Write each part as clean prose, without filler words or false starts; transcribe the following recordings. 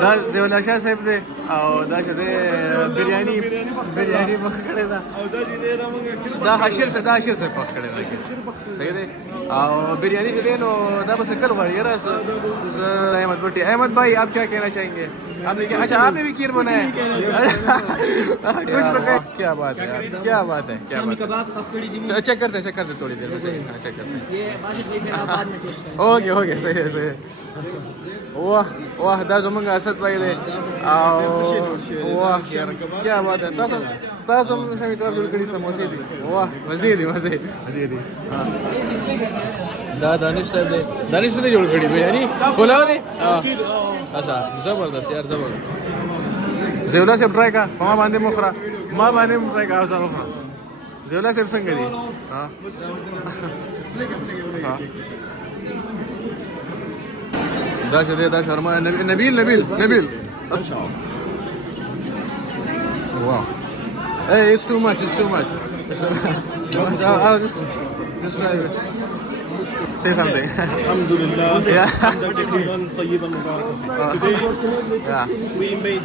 دا Zola شاه صاحب دی او دا چې دی بریاني پخ کړی دا دا حشر صاحب پخ کړی دا صحیح دی او بریانی چې دی نو دا بس کل غواړي یاره احمد بھٹی احمد بھائی آپ کیا کہنا چاہیں گے آپ نے اچھا آپ نے بھی کھیر بنایا کچھ بتائیں کیا بات ہے کیا بات ہے چیک کرتے تھوڑی دیر میں چیک کرتے ہیں اوکے صحیح ہے واه دا زمونږ اسد بھائی دی او واه یار کیا بات ہے تاسو هم سمې کار جوړ کړي سموسې دي واه مزې دي دا دانش صاحب دی جوړ کړي بریاني پلاو دی اچھا زبردست یار زبردست زیولا صاحب ټرای کا ما باندې مخره ټرای کا ځان مخره زیولا صاحب څنګه دی دا چې دا شرما نبیل wow hey it's too much I'll just try it. Say something. Alhamdulillah. Yeah. Today we made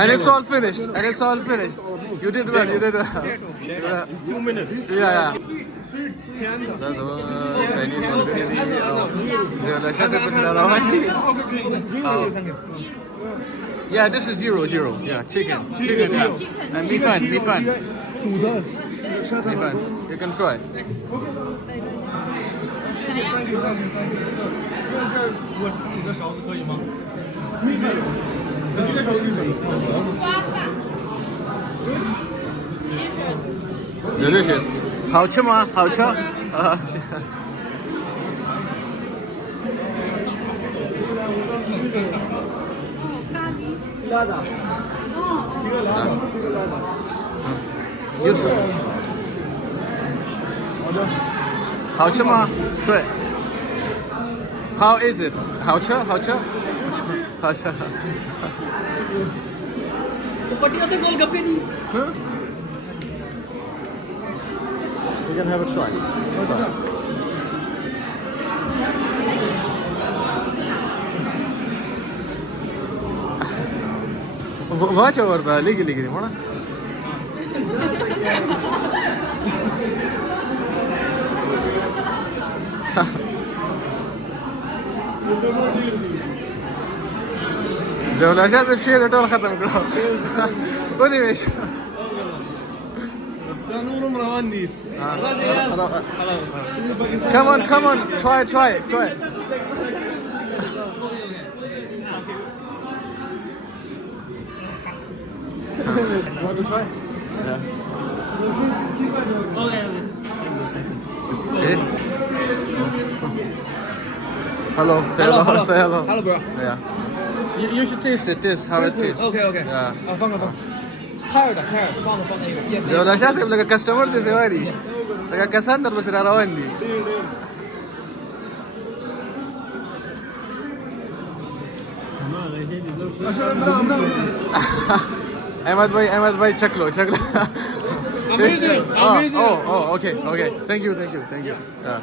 and it's all finished you did well 2 minutes. yeah that's Chinese one biryani زيادة شاسة بس لا روحي yeah this is zero yeah chicken yeah and me fun you can try delicious 好吃吗好吃好吃吗？对。How is it? 好吃。पटिया तो गोलगप्पे नहीं. You can have a try. Watch over the ligi mana. Zola شاذ الشيء ده ټول ختم کړو ودی ویش دا نورم روان دي. Come on try want to try okay hello say hello bro. yeah you should taste how it tastes okay yeah 放Tired放那个 Zola شاسب لکه customer دې سواري لکه کسان در بس را روان دي احمد بھائی چک لو amazing oh okay thank you yeah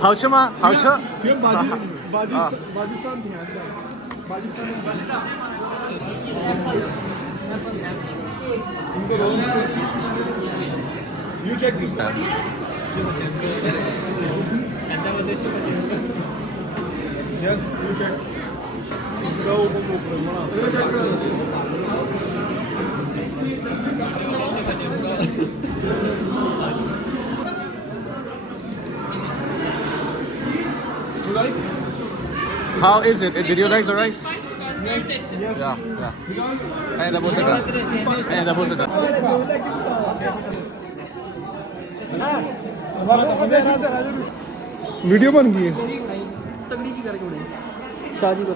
好吃吗？好吃。You check this. Yes, you check. How is it? Did you like the rice? Very tasty. Yeah. And the busaka. Video बन गई है तगड़ी की करके शादी को